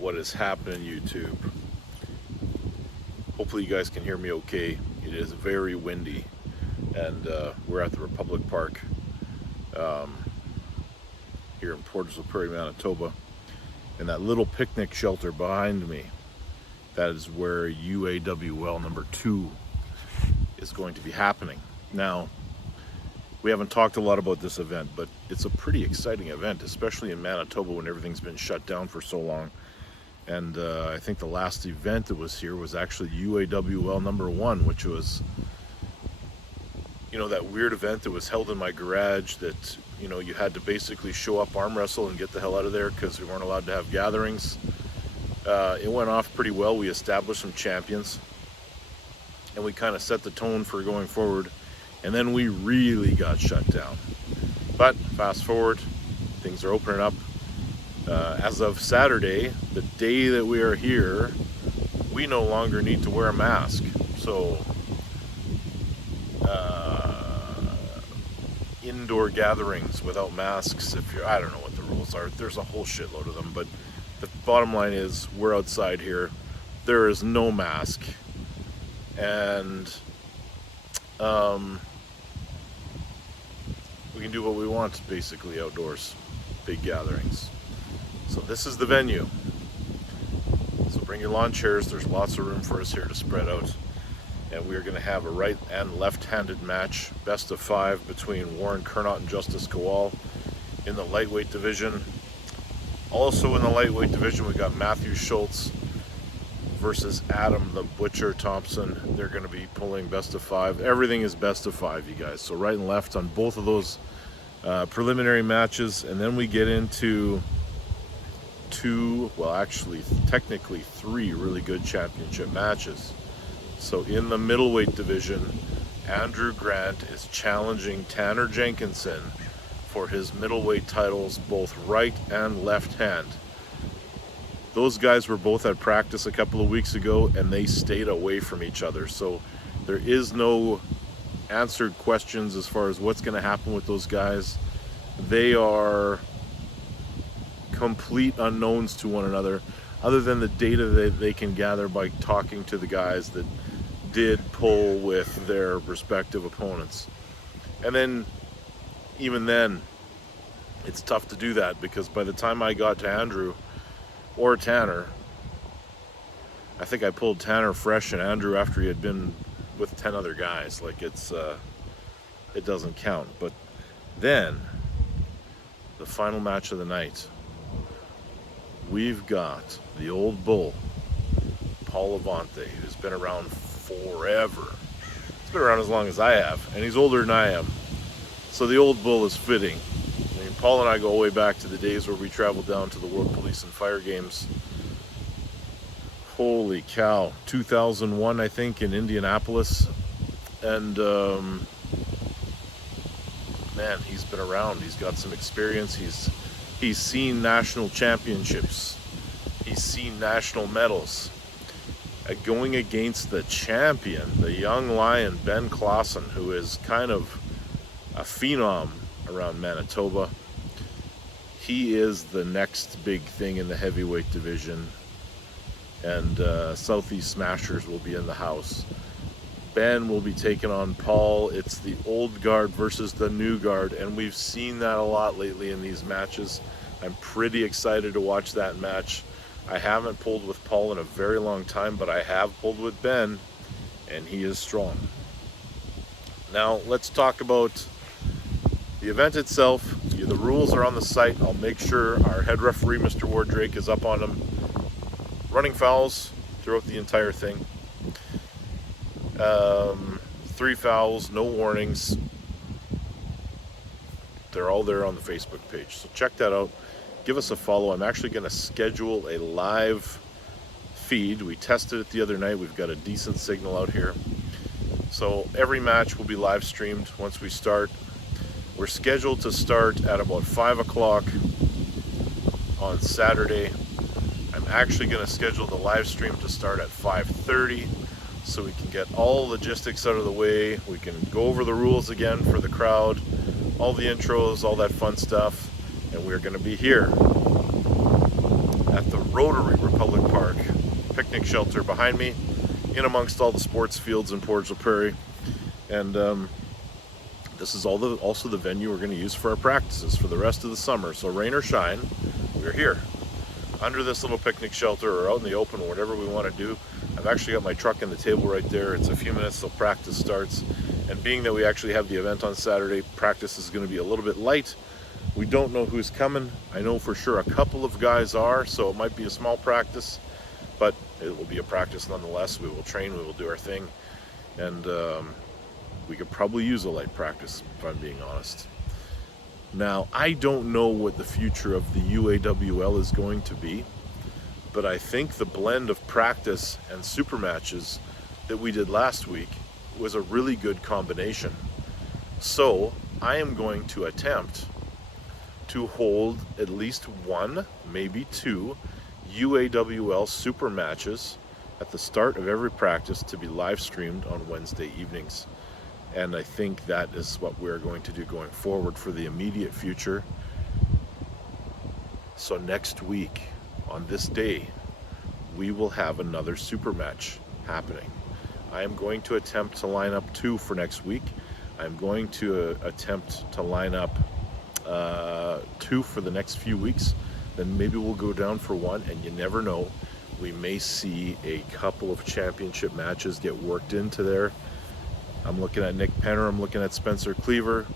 What is happening, YouTube? Hopefully you guys can hear me okay. It is very windy, and we're at the Republic Park here in Portersville Prairie, Manitoba, and that little picnic shelter behind me, that is where UAWL number 2 is going to be happening. Now, we haven't talked a lot about this event, but it's a pretty exciting event, especially in Manitoba when everything's been shut down for so long. And I think the last event that was here was actually UAWL number 1, which was, you know, that weird event that was held in my garage that, you know, you had to basically show up, arm wrestle, and get the hell out of there because we weren't allowed to have gatherings. It went off pretty well. We established some champions, and we kind of set the tone for going forward. And then we really got shut down. But fast forward, things are opening up. As of Saturday, the day that we are here, we no longer need to wear a mask. So indoor gatherings without masks, if you're, I don't know what the rules are. There's a whole shitload of them, but the bottom line is we're outside here. There is no mask. And we can do what we want basically outdoors, big gatherings. So this is the venue. So bring your lawn chairs. There's lots of room for us here to spread out. And we're going to have a right and left-handed match, best of 5 between Warren Kernot and Justice Kowal in the lightweight division. Also in the lightweight division, we got Matthew Schultz versus Adam the Butcher Thompson. They're going to be pulling best of 5. Everything is best of 5, you guys. So right and left on both of those preliminary matches, and then we get into 2, well actually technically 3 really good championship matches. So in the middleweight division, Andrew Grant is challenging Tanner Jenkinson for his middleweight titles, both right and left hand. Those guys were both at practice a couple of weeks ago, and they stayed away from each other. So there is no answered questions as far as what's going to happen with those guys. They are complete unknowns to one another, other than the data that they can gather by talking to the guys that did pull with their respective opponents. And then, even then, it's tough to do that, because by the time I got to Andrew or Tanner, I think I pulled Tanner fresh and Andrew after he had been with 10 other guys. Like, it's it doesn't count. But then the final match of the night, we've got the old bull, Paul Levante, who's been around forever. He's been around as long as I have, and he's older than I am. So the old bull is fitting. I mean, Paul and I go all the way back to the days where we traveled down to the World Police and Fire Games. Holy cow, 2001, I think, in Indianapolis. And man, he's been around. He's got some experience. He's seen national championships. He's seen national medals. Going against the champion, the young lion, Ben Clausen, who is kind of a phenom around Manitoba. He is the next big thing in the heavyweight division, and Southeast Smashers will be in the house. Ben will be taking on Paul. It's the old guard versus the new guard, and we've seen that a lot lately in these matches. I'm pretty excited to watch that match. I haven't pulled with Paul in a very long time, but I have pulled with Ben, and he is strong. Now, let's talk about the event itself. The rules are on the site. I'll make sure our head referee, Mr. Ward Drake, is up on them. Running fouls throughout the entire thing. 3 fouls, no warnings. They're all there on the Facebook page, so check that out. Give us a follow. I'm actually going to schedule a live feed. We tested it the other night. We've got a decent signal out here. So every match will be live streamed once we start. We're scheduled to start at about 5 o'clock on Saturday. I'm actually going to schedule the live stream to start at 5:30, so we can get all logistics out of the way. We can go over the rules again for the crowd, all the intros, all that fun stuff. And we're going to be here at the Rotary Republic Park picnic shelter behind me, in amongst all the sports fields in Port Prairie. And this is also the venue we're going to use for our practices for the rest of the summer. So rain or shine, we're here under this little picnic shelter or out in the open, whatever we want to do. I've actually got my truck and the table right there. It's a few minutes till practice starts. And being that we actually have the event on Saturday, practice is going to be a little bit light. We don't know who's coming. I know for sure a couple of guys are, so it might be a small practice, but it will be a practice nonetheless. We will train, we will do our thing, and we could probably use a light practice, if I'm being honest. Now, I don't know what the future of the UAWL is going to be, but I think the blend of practice and super matches that we did last week was a really good combination. So I am going to attempt to hold at least one, maybe two UAWL super matches at the start of every practice to be live streamed on Wednesday evenings. And I think that is what we're going to do going forward for the immediate future. So next week, on this day, we will have another super match happening. I am going to attempt to line up two for next week. I'm going to attempt to line up two for the next few weeks. Then maybe we'll go down for one, and you never know. We may see a couple of championship matches get worked into there. I'm looking at Nick Penner, I'm looking at Spencer Cleaver.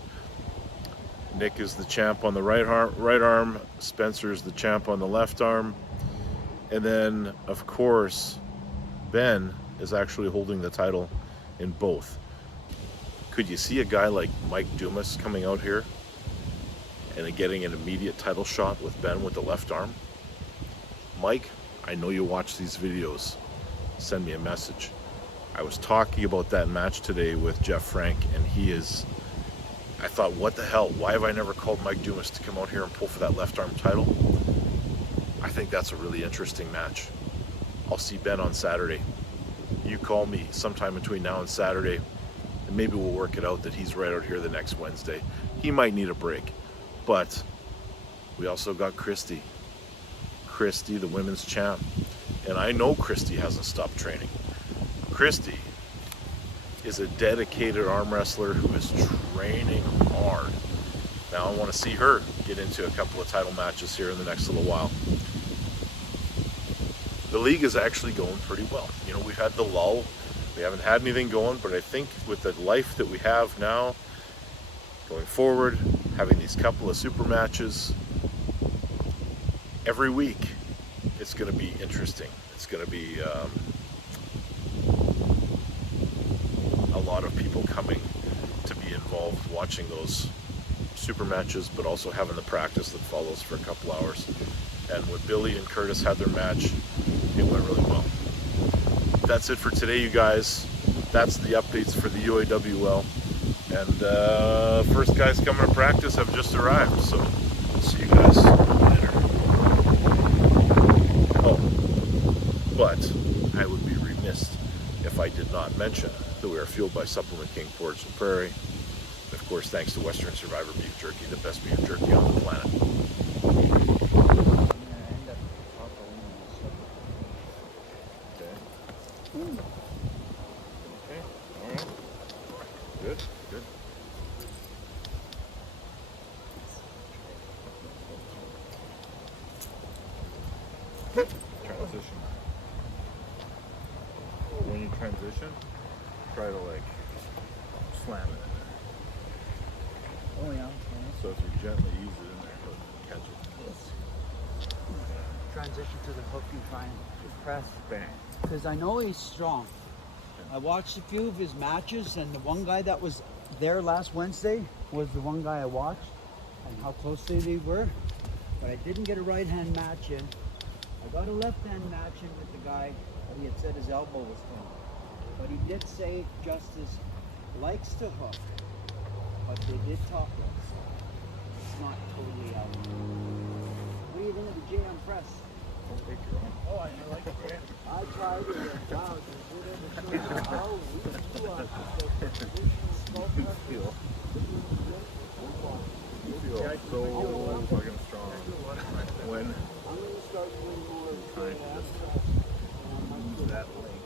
Nick is the champ on the right arm, Spencer is the champ on the left arm. And then, of course, Ben is actually holding the title in both. Could you see a guy like Mike Dumas coming out here and getting an immediate title shot with Ben with the left arm? Mike, I know you watch these videos. Send me a message. I was talking about that match today with Jeff Frank, and I thought, what the hell? Why have I never called Mike Dumas to come out here and pull for that left arm title? I think that's a really interesting match. I'll see Ben on Saturday. You call me sometime between now and Saturday, and maybe we'll work it out that he's right out here the next Wednesday. He might need a break, but we also got Christy, the women's champ. And I know Christy hasn't stopped training. Christy is a dedicated arm wrestler who is training hard. Now I want to see her get into a couple of title matches here in the next little while. The league is actually going pretty well. You know, we've had the lull. We haven't had anything going, but I think with the life that we have now, going forward, having these couple of super matches every week, it's going to be interesting. It's going to be a lot of people coming to be involved watching those super matches, but also having the practice that follows for a couple hours. And when Billy and Curtis had their match, it went really well. That's it for today, you guys. That's the updates for the UAWL. And first guys coming to practice have just arrived, so we'll see you guys later. Oh, but I would be remiss if I did not mention that we are fueled by Supplement King Portage and Prairie. And of course, thanks to Western Survivor Beef Jerky, the best beef jerky on the planet. Okay, all right. Good. Transition. When you transition, try to like slam it in there. Oh yeah. So if you gently ease it in there, it'll catch it. Yes. Transition to the hook and try and just press. Bang. Because I know he's strong. I watched a few of his matches, and the one guy that was there last Wednesday was the one guy I watched, and how closely they were. But I didn't get a right hand match in. I got a left hand match in with the guy, but he had said his elbow was gone. But he did say Justice likes to hook, but they did talk less. It's not totally out. What do you think of the J on press? Don't take your own. Oh, I like it. I tried it. Wow, oh, we do Feel so fucking strong. When I'm going to start doing more trying to just use that length.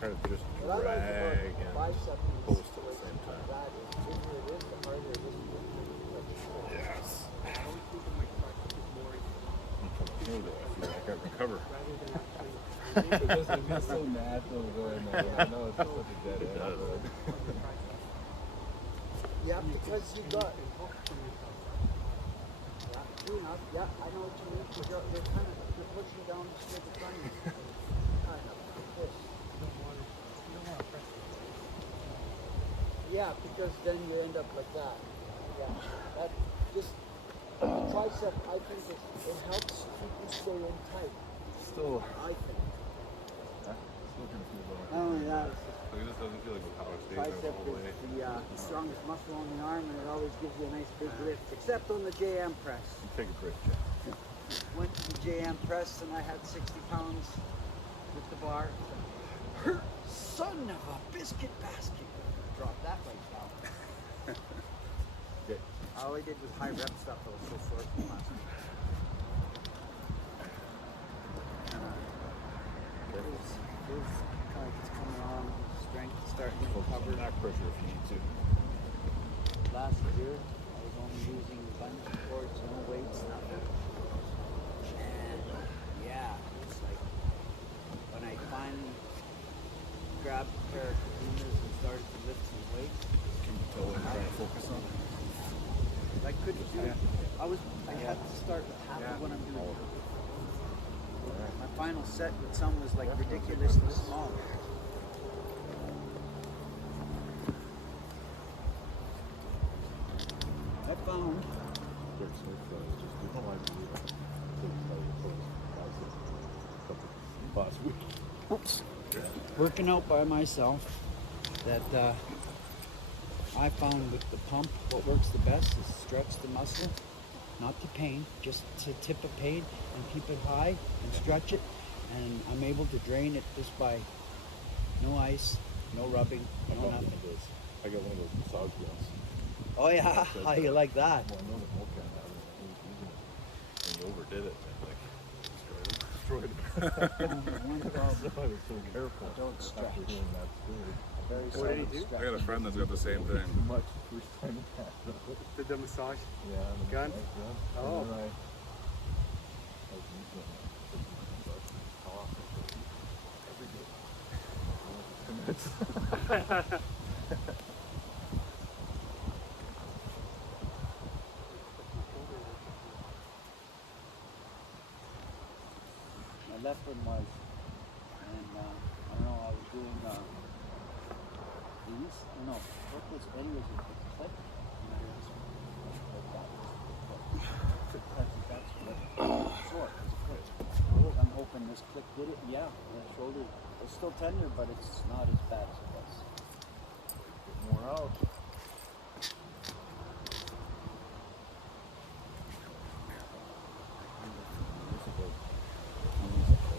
Try to just drag and post at the same time. Yes. I feel like I recover. It feels so natural to go in there. I know it's just such a dead end. It does. Yeah, because you got. Yeah, true enough. Yeah, I know what you mean. You're pushing down the straight in front of you. Kind of like this. Yeah, because then you end up like that. Yeah, that just tricep. I think it helps keep you stay in tight. Still, I think. still confused on Oh yeah. Like, it just doesn't feel like a power state Tricep all the way. is the strongest muscle on the arm, and it always gives you a nice big lift, except on the JM press. You take a break, Jeff. Went to the JM press and I had 60 pounds with the bar. Son of a biscuit basket. Drop that right down. Okay. All I did was high rep stuff. I was so sore from last week. Feels kind of like it's coming on. Strength starting to Focus on recover. back pressure if you need to. Last year, I was only using lunge cords, no weights, nothing. And yeah, it's like when I finally grabbed a pair of Pumas and started to lift some weights, Can you tell what you're trying to focus on? I couldn't do it. I had to start with half of what I'm doing. My final set with some was like ridiculously small. I found Last week. oops, working out by myself that I found with the pump what works the best is stretch the muscle, not the pain, just to tip of pain and keep it high and stretch it, and I'm able to drain it just by no ice, no rubbing, I no got one nothing. of those. I got one of those massage guns. Oh yeah, how you like that? Well, I know the Volcan had it. He was using it. And he overdid it. And like, destroyed it. One problem. I was so careful. Don't after stretch. doing that story. Very What did he solid do? stretch. I got a friend that's got the same thing. Too much the first time it happened. Did the massage? Yeah, and the Gun? massage gun. Oh. And then I was using it. Off every day. 10 minutes. My left one was, and I don't know, I was doing these. No, what was anyways with the clip? And I just like that. That's what short. It's clip. I'm hoping this clip did it. Yeah, the shoulder is still tender, but it's not as bad as it was. Get more out.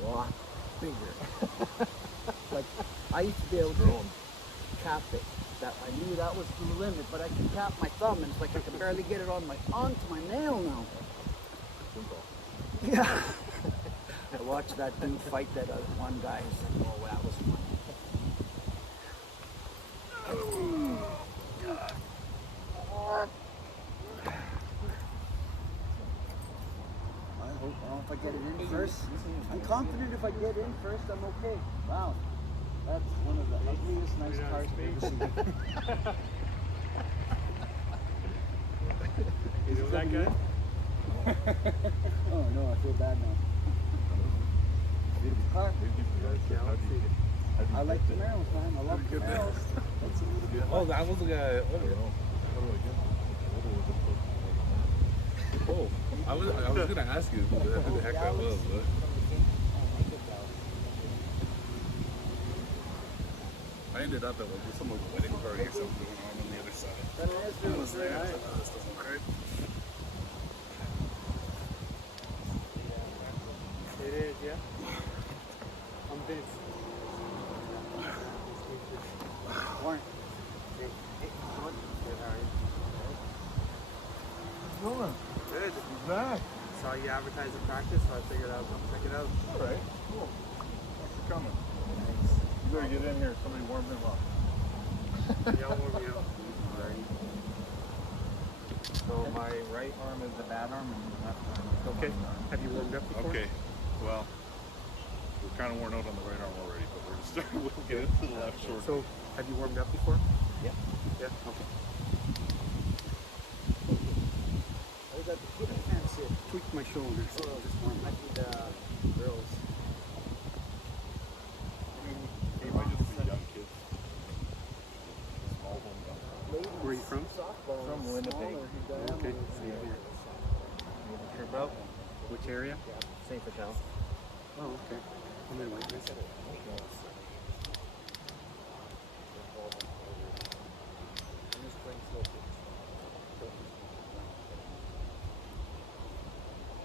A lot bigger. Like I used to be able to cap it. That I knew that was the limit, but I could cap my thumb, and it's like I can barely get it on onto my nail now. Yeah. I watched that dude fight that one guy. It's like, oh, that was fun. I don't know if I get it in first. I'm confident if I get in first, I'm okay. Wow. That's one of the ugliest nice cars I've ever seen. You know that guy? Oh no, I feel bad now. Beautiful car. I like Camaros, man. I love Camaros. That's a really good Oh, that was the guy. Oh, I was gonna ask you who the heck that was. But I ended up at like some wedding party or something going on the other side. I was there. I was like, oh, this doesn't look right. It is, yeah. I'm Vince. Warren. going? Good. He's back. Saw you advertise the practice, so I figured I'd come check it out. All right. Cool. Thanks for coming. You better get in here. Somebody warm him up. Yeah, I'll warm you up. Alright. So my right arm is the bad arm and the left arm is the Okay. left arm. Have you warmed up before? Okay. Well, we're kind of worn out on the right arm already, but we're just we'll get into the left short. So, have you warmed up before? Yep. Yeah. Okay. I got the kid can't sit. Tweak my shoulders. Just warm I up. need girls. They might just be young kids. Small home down. Where are you from? Softball. From Winnipeg. Okay. Trip out. Which area? St. Patel. Oh, okay. I'm in White Mesa.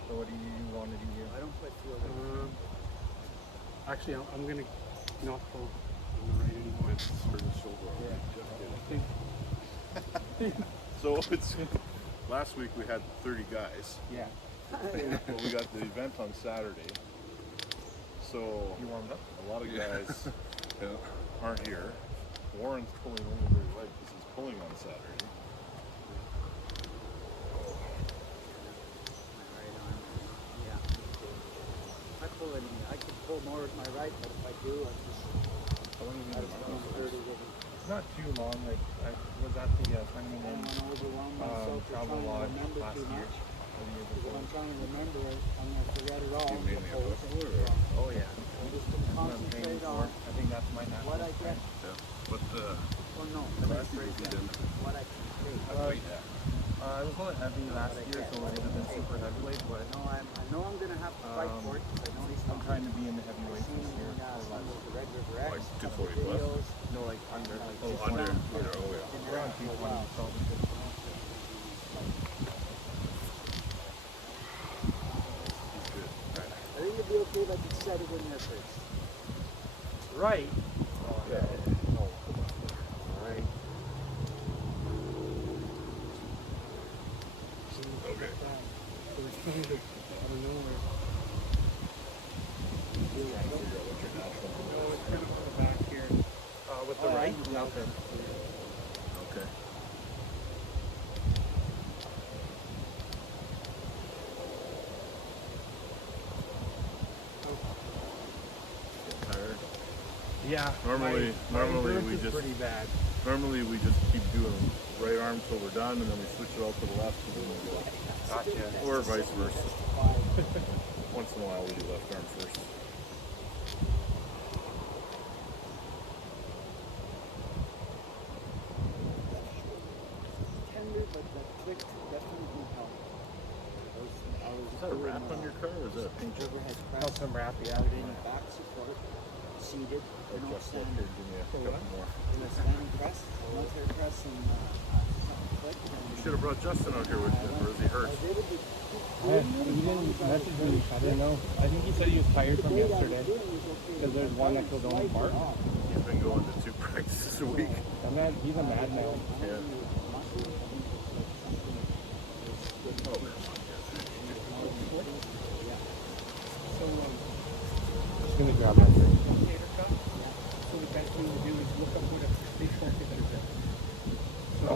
So what do you want to do here? I don't play field. Actually, I'm going to not go on the right anymore. It's hurt his shoulder already. Just kidding. So it's last week we had 30 guys. Yeah. Well, we got the event on Saturday. So You warmed up? a lot of guys aren't here. Warren's pulling over very light because he's pulling on Saturday. My right arm. Yeah. I pull it. I can pull more with my right, but if I do, I just. How long have I you just been don't hurt it. Not too long. Like I was at the tournament I don't in want to overwhelm myself with Travel trying to Lodge remember last too year. much. Or the year Because if before. I'm trying to remember it, I'm going to forget it all. You mainly a buffalo or? Oh yeah. I'm just going to I'm not training concentrate for. on I think that's my natural what I get. Yeah. But Or no, last year we did what I can take. I was going heavy last year, so it would have been super heavyweight, but I know I'm going to have to fight for it because I know he's I'm trying to be in the heavyweight seen this him year. in some of the regular Rex, Like some of the 240 plus? videos. No, like under, like Oh, under. Yeah, oh, yeah. Been around around for a 220. while. So He's good. I think it'd be okay if I could set it in there first. right. Yeah. Right. Okay. So it's kind of out of nowhere. No, it's kind of on the back here. With the right, nothing. Okay. Tired. Yeah. Normally my we endurance is just- pretty bad. Normally we just keep doing right arm till we're done, and then we switch it out to the left, and then we go. Gotcha. Or vice versa. Once in a while we do left arm first. Tender, but that trick definitely helped. Is that a wrap on your car, or is that a paint job? Overhead Help press, some wrap, yeah. putting a back support, seated, Oh, no just up standing. here, give me a couple more. In a standing press, military press, and something click. You should have brought Justin out here with you, or is he hurt? I was able to. He didn't message me. I didn't know. I think he said he was tired from yesterday. Because there's one that killed only Mark. He's been going to 2 practices a week. And that he's a madman. Yeah. So, Just gonna grab my drink. potato cup. So the best thing to do is look up what a big focus is. So,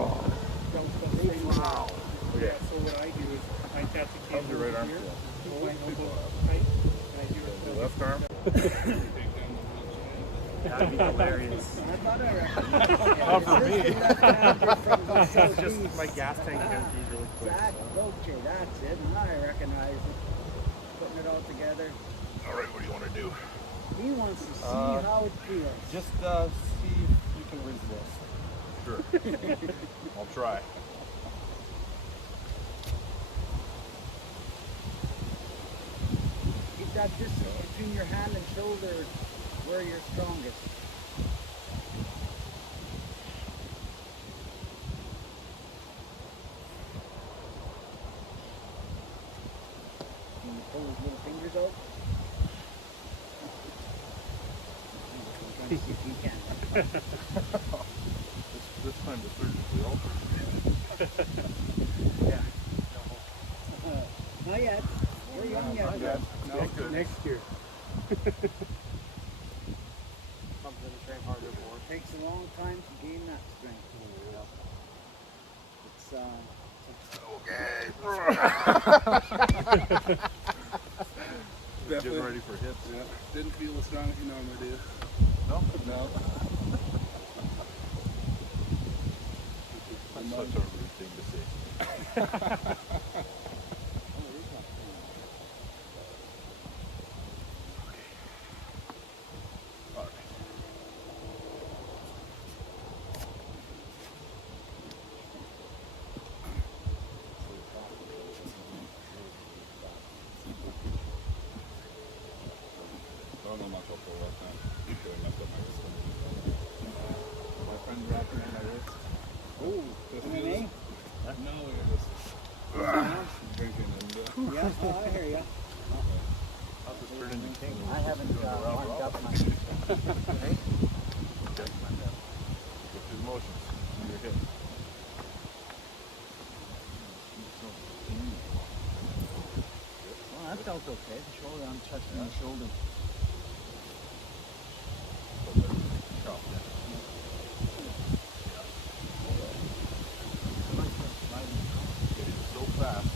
don't say wow. Yeah. So what I do is I tap the How's cable your right arm here, feel? hold my elbow tight, and I do it. The left arm? That'd be hilarious. I thought I recognized. Not for me. It's just my gas tank empties really quick. That, okay, that's it. And I recognize it. Putting it all together. All right, what do you want to do? He wants to see how it feels. Just see if you can resist. Sure. I'll try. Keep that distance between your hand and shoulder where you're strongest. Can you pull his little fingers out? I'm trying to see if he can. This time the surgically altered. Yeah. Not yet. We're young yet. Yeah, good. Next year. Something to train harder for. It takes a long time to gain that strength. It's Getting ready for hits. Yeah. Didn't feel as strong as you normally do. No? No. That's such a rude thing to say. All right. I don't know much about that time. Really messed up my wrist. My friend wrapped around my wrist. Oh, This MMA? is- No, it was drinking and Yeah, oh, I hear ya. How's this turn into king? I haven't warmed up my. Hey? Okay. Get through the motions. You're hit. Oh, that felt okay. The shoulder, I'm touching the shoulder. Chop, yeah. Get in so fast.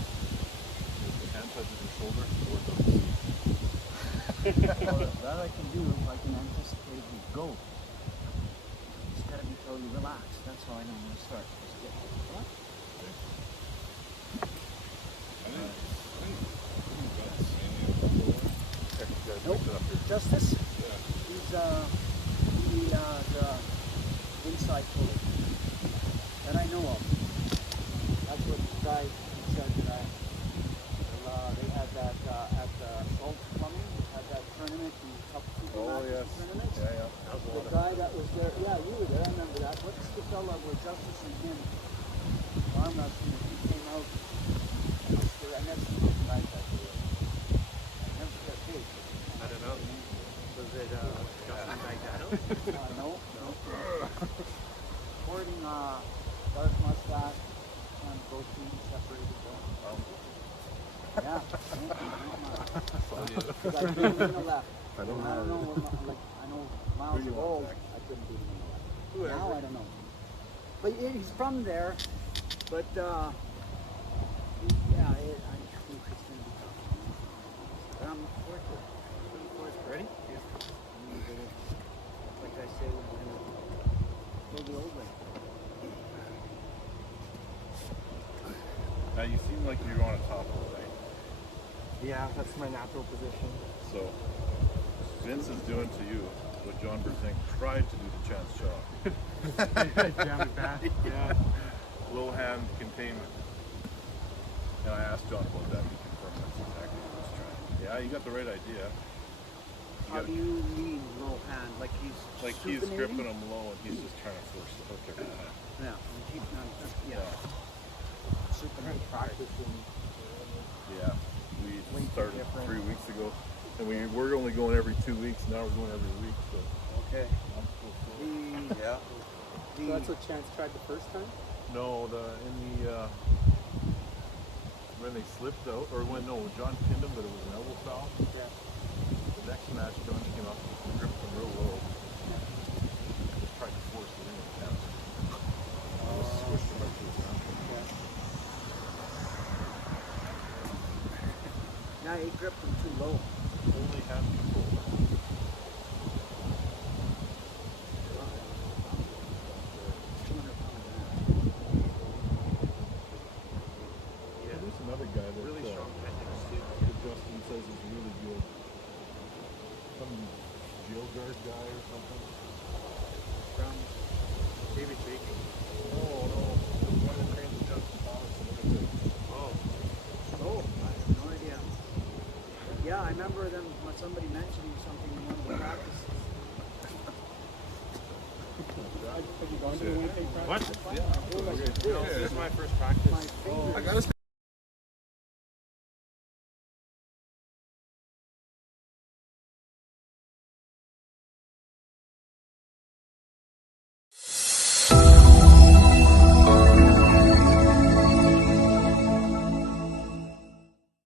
If the hand touches your shoulder, or it doesn't see. Well, that I can do if I can anticipate you go. It's gotta be totally relaxed. That's how I know when to start. Just get what? Nope. Justice? He's the inside puller that I know of. That's what the guy said that they had that at the Salt Plumbing, had that tournament, the couple super tournaments. Yeah. The guy that was there, yeah, you were there, I remember that. What's the fella where Justice and him arm wrestling, he came out. I never seen him like that. I never see that face. I don't know. Was it Justin Gaetano? No. Sporting dark mustache and goatee separated. Yeah. The guy beat him in the left. I don't And I don't know. Like I know miles of old. I couldn't beat him in the left. Now I don't know. But he's from there. But I think it's gonna be tough. But I'm looking forward to it. Ready? Like I say, we're gonna go the old way. Now you seem like you're on a top of it, right? Yeah, that's my natural position. So Vince is doing to you what John Brusink tried to do to Chance Shaw. Jam it back. Yeah. Low hand containment. And I asked John about that. He confirmed that's exactly what he was trying. Yeah, you got the right idea. How do you mean low hand? Like he's supinating? Gripping him low and he's just trying to force the hook every time. Yeah. And keep supinating. Practicing. Yeah. We started 3 weeks ago. And we were only going every 2 weeks. Now we're going every week. So Okay. I'm still slow. Yeah. So that's what Chance tried the first time? No, when they slipped out, or John pinned him, but it was an elbow foul. Yeah. The next match, John came up and gripped him real low. Just tried to force it in with him. Squished him up to his ground. Now he gripped him too low. Only hand control. Yeah. There's another guy that Really strong techniques too. that Justin says is really good. Some jail guard guy or something. From David Baker. No. The one that trains with Justin Thomas and everything. Oh. Oh, I have no idea. Yeah, I remember them. Somebody mentioning something in one of the practices. Have you gone to the Winnipeg practice? What? Yeah. No, this is my first practice. My fingers. I got his